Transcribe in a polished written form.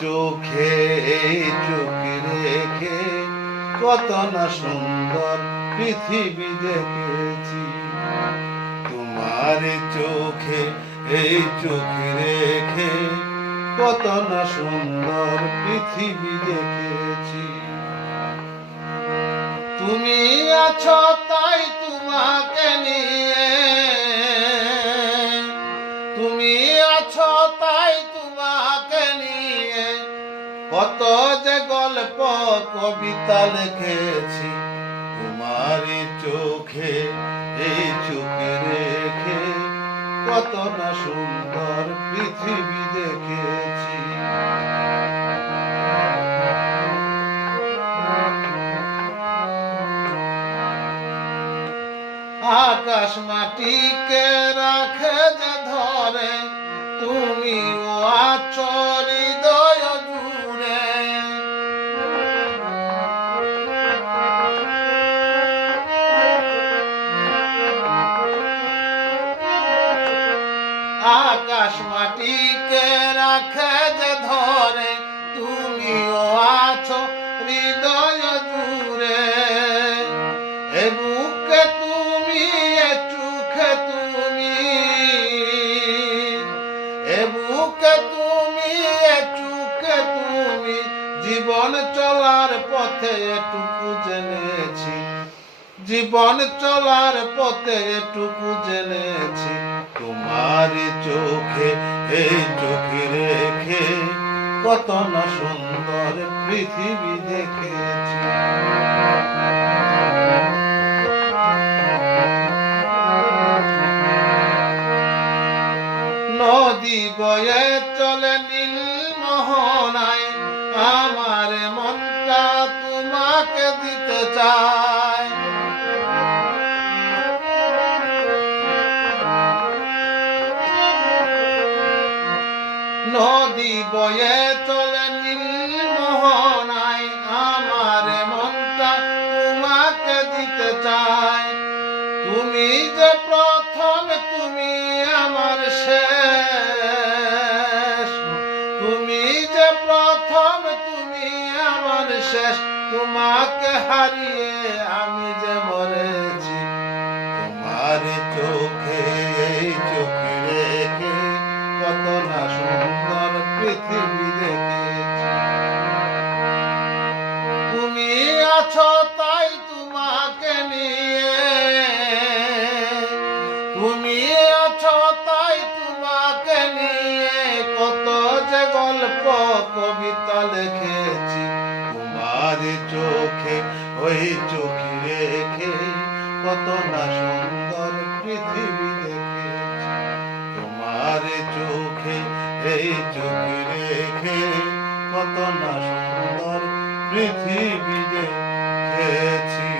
চোখে এই চোখ রেখে কত না সুন্দর পৃথিবী দেখেছি। তোমার চোখে এই চোখ রেখে কত না সুন্দর পৃথিবী দেখেছি। তুমি আছো তাই তোমাকে নিয়ে, তুমি আছো তাই তোমাকে নিয়ে কত যে গল্প কবিতা লিখেছি। তোমার চোখে এই চোখ রেখে কত না সুন্দর পৃথিবী দেখেছি। আকাশ মাটিকে রাখে যে ধরে, তুমি আছো হৃদয় জুড়ে। আকাশ মাটিকে রাখে যে ধরে, তুমি আছো হৃদয় জুড়ে। এ বুকে তুমি, এ চোখে তুমি, এ বুকে তুমি, এ চোখে তুমি, জীবন চলার পথে এটুকু জেনেছি। জীবন চলার পথে এটুকু জেনেছি। তোমার চোখে এই চোখ রেখে কত না সুন্দর পৃথিবী দেখেছি। নদী বয়ে চলে নীল মোহনায়, আমার মনটা তোমাকে দিতে চায়। নদী বয়ে চলে নীল মোহনায়, আমার মনটা তোমাকে দিতে চায়। তুমি যে প্রথম, তুমি আমার শেষ। তুমি যে প্রথম, তুমি আমার শেষ। তোমাকে হারিয়ে আমি যে মরেছি। তোমার চোখে এই চোখ রেখে কত না সুন্দর পৃথিবী দেখেছি। তুমি আছো তাই তোমাকে নিয়ে, তুমি আছো তাই তোমাকে নিয়ে কত যে গল্প কবিতা লিখেছি। তোমার চোখে ওই চোখ রেখে কত না সুন্দর পৃথিবী দেখেছি। তোমার চোখে এই চোখ রেখে কত না সুন্দর পৃথিবী দেখেছি।